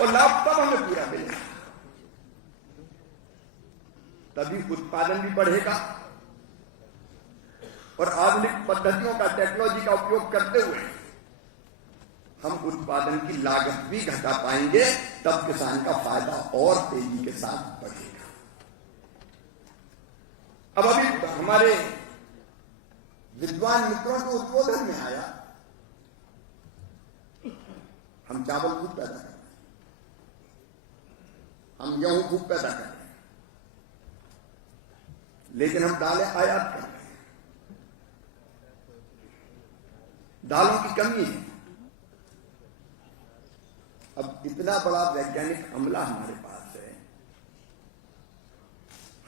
और लाभ तब हमें पूरा मिलेगा, तभी उत्पादन भी बढ़ेगा और आधुनिक पद्धतियों का, टेक्नोलॉजी का उपयोग करते हुए हम उत्पादन की लागत भी घटा पाएंगे। तब किसान का फायदा और तेजी के साथ बढ़ेगा। अब अभी हमारे विद्वान मित्रों को उद्बोधन में आया, हम चावल खूब पैदा कर रहे हैं, हम गेहूं खूब पैदा कर रहे हैं, लेकिन हम दालें आयात कर रहे हैं, दालों की कमी है। अब इतना बड़ा वैज्ञानिक अमला हमारे पास है,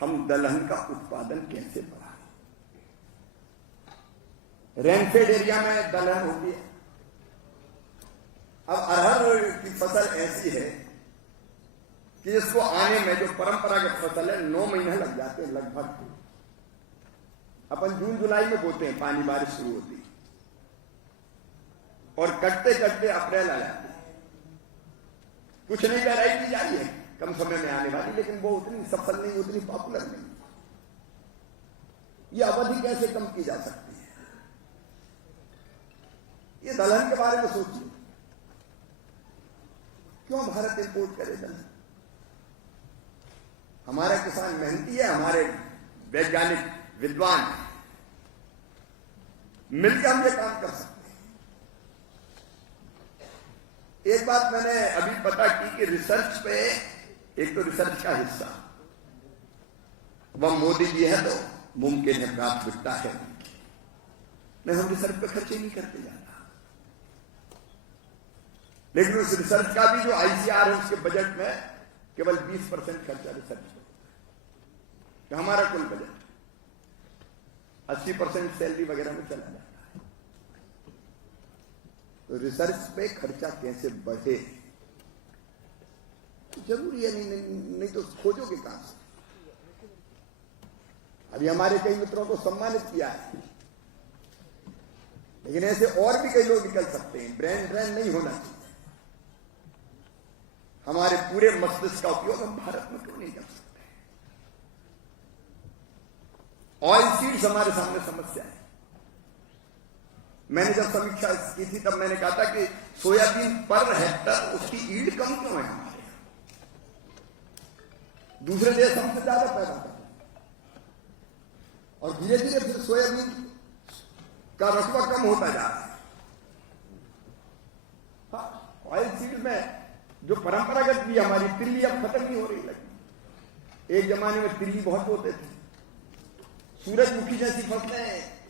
हम दलहन का उत्पादन कैसे बढ़ाएं? रेनफेड एरिया में दलहन होती है। अब अरहर की फसल ऐसी है कि इसको आने में, जो परंपरागत फसल है, 9 महीने लग जाते हैं लगभग। अपन जून जुलाई में बोते हैं, पानी बारिश शुरू होती है, और कटते कटते अप्रैल आ जाती है। कुछ नई वैरायटी आई है कम समय में आने वाली, लेकिन वो उतनी सफल नहीं, उतनी पॉपुलर नहीं। ये अवधि कैसे कम की जा सकती है? ये दलहन के बारे में सोचिए, क्यों भारत इंपोर्ट करे दलहन? हमारा किसान मेहनती है, हमारे वैज्ञानिक विद्वान हैं, मिलकर हम ये काम कर सकते हैं। एक बात मैंने अभी पता की कि रिसर्च पे, एक तो रिसर्च का हिस्सा वह मोदी जी है तो मुमकिन है, प्राथमिकता है, नहीं हम रिसर्च पे खर्चे नहीं करते ज्यादा, लेकिन उस रिसर्च का भी जो आईसीआर है उसके बजट में केवल 20% खर्चा रिसर्च पे। तो हमारा कुल बजट 80% सैलरी वगैरह में चला जाता है। तो रिसर्च पे खर्चा कैसे बढ़े, जरूरी है, नहीं तो खोजोगे कहां से? अभी हमारे कई मित्रों को सम्मानित किया है, लेकिन ऐसे और भी कई लोग निकल सकते हैं। ब्रेन ड्रेन नहीं होना चाहिए। हमारे पूरे मस्तिष्क का उपयोग हम भारत में क्यों नहीं कर सकते? ऑयल सीड्स हमारे सामने समस्या है। मैंने जब समीक्षा की थी तब मैंने कहा था कि सोयाबीन पर हेक्टर उसकी ईल्ड कम क्यों है हमारे यहां? दूसरे देश हमसे ज्यादा पैदा करते हैं, और धीरे धीरे फिर सोयाबीन का रकबा कम होता जा रहा है। हाँ, ऑयल सीड में जो परंपरागत भी हमारी तिल्ली अब खत्म नहीं हो रही लगी। एक जमाने में तिल्ली बहुत होते थे, सूरजमुखी जैसी फसलें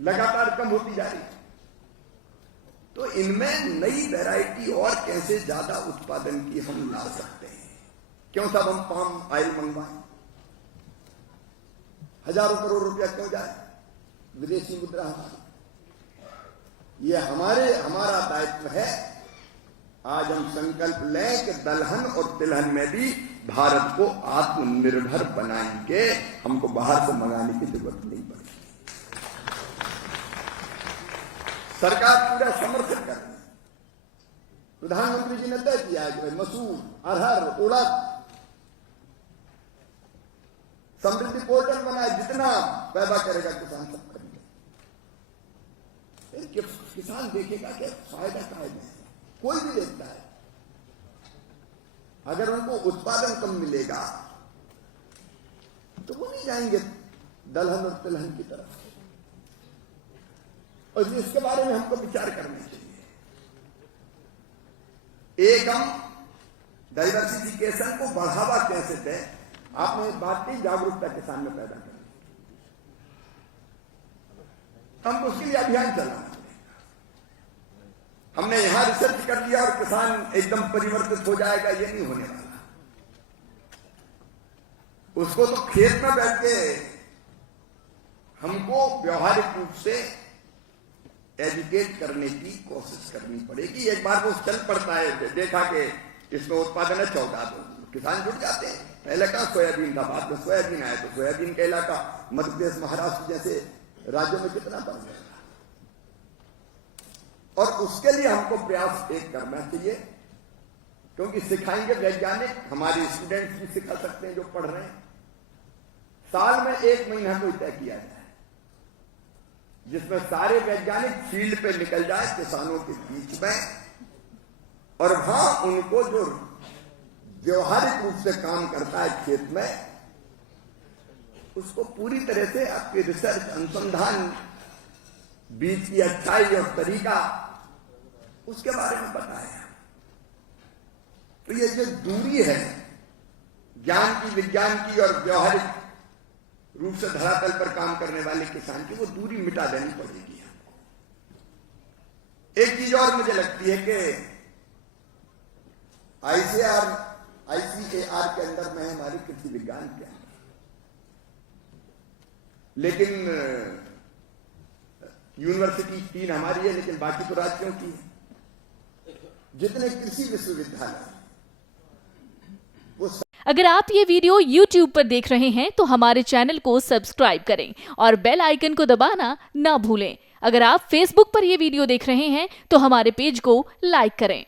लगातार कम होती जा रही। तो इनमें नई वैरायटी और कैसे ज्यादा उत्पादन की हम ला सकते हैं? क्यों साहब हम पाम ऑयल मंगवाएं? हजारों करोड़ रुपया क्यों जाए विदेशी मुद्रा हमारी? ये हमारा दायित्व है। आज हम संकल्प लें कि दलहन और तिलहन में भी भारत को आत्मनिर्भर बनाएंगे। हमको बाहर से मंगाने की जरूरत नहीं पड़ेगी। सरकार पूरा समर्थन कर रही है। प्रधानमंत्री जी ने तय किया है कि मसूर, अरहर, उड़द समृद्धि पोर्टल बनाए, जितना पैदा करेगा किसान सब करेंगे। किसान देखेगा कि फायदा क्या है, कोई भी देखता है। अगर उनको उत्पादन कम मिलेगा तो वो नहीं जाएंगे दलहन और तिलहन की तरफ। और इसके बारे में हमको विचार करना चाहिए। एक हम डाइवर्सिफिकेशन को बढ़ावा कैसे दें? आपने एक बात की, जागरूकता किसान में पैदा करें। हम उसके लिए अभियान चलाना। हमने यहां रिसर्च कर लिया और किसान एकदम परिवर्तित हो जाएगा, ये नहीं होने वाला। उसको तो खेत में बैठ के हमको व्यवहारिक रूप से एजुकेट करने की कोशिश करनी पड़ेगी। एक बार वो चल पड़ता है, देखा कि इसमें उत्पादन है 14, तो किसान जुट जाते हैं। पहले कहा सोयाबीन था, बाद में सोयाबीन आया, तो सोयाबीन का इलाका मध्य प्रदेश, महाराष्ट्र जैसे राज्यों में कितना बढ़ गया। और उसके लिए हमको प्रयास एक करना चाहिए क्योंकि सिखाएंगे वैज्ञानिक, हमारे स्टूडेंट्स भी सिखा सकते हैं जो पढ़ रहे हैं। साल में 1 महीना कोई तय किया जाए जिसमें सारे वैज्ञानिक फील्ड पे निकल जाए किसानों के बीच में, और वहां उनको जो व्यवहारिक रूप से काम करता है खेत में, उसको पूरी तरह से आपकी रिसर्च, अनुसंधान, बीज की अच्छाई और तरीका, उसके बारे में बताया। तो ये जो दूरी है ज्ञान की, विज्ञान की और व्यवहारिक रूप से धरातल पर काम करने वाले किसान की, वो दूरी मिटा देनी पड़ेगी। एक चीज और मुझे लगती है कि ICAR के अंदर में हमारी कृषि विज्ञान के अंदर, लेकिन यूनिवर्सिटी 3 हमारी है, लेकिन बाकी तो राज्यों की है। जितने कृषि विश्वविद्यालय, अगर आप ये वीडियो YouTube पर देख रहे हैं तो हमारे चैनल को सब्सक्राइब करें और बेल आइकन को दबाना ना भूलें। अगर आप Facebook पर ये वीडियो देख रहे हैं तो हमारे पेज को लाइक करें।